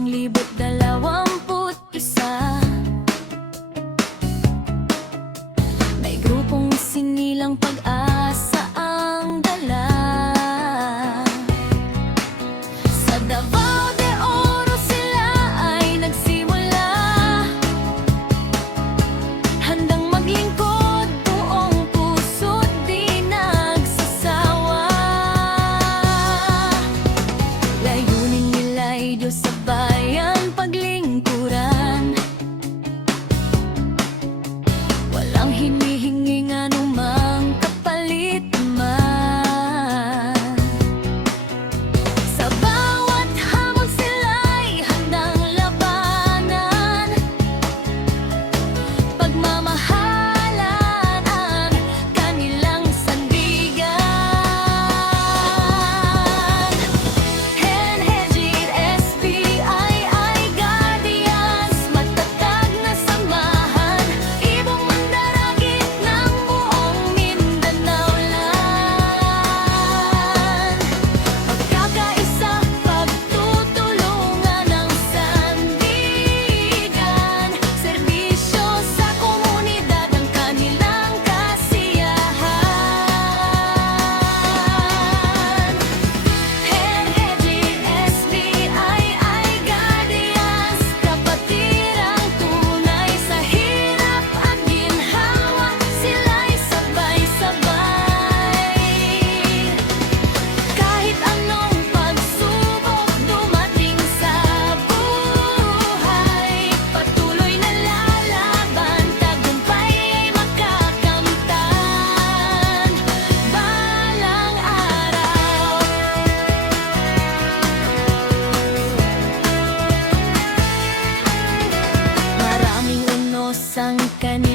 2021. May grupong sinilang pag-asa ang dala. Sa Davao de Oro sila ay nagsimula, handang maglingkod, buong puso't di nagsasawa. Layunin nila'y Diyos sa bayan paglingkuran, walang hinihinging anumang kapalit man. Sa bawat hamon sila'y handang labanan, pagmamahalan ang kanilang sandigan. Henhejit SBII Guardians, matatag na samahan, ibong mandaragit ng buong Mindanao land. Pagkakaisa, pagtutulungan ng sandigan, serbisyo sa komunidad ang kanilang kasiyahan. Henhejit SBII Guardians, kapatirang tunay sa hirap at ginhawa, sila'y sabay-sabay. Kahit anong pagsubok dumating sa buhay, patuloy na lalaban, tagumpay ay makakamtan balang araw. Maraming unos ang kanilang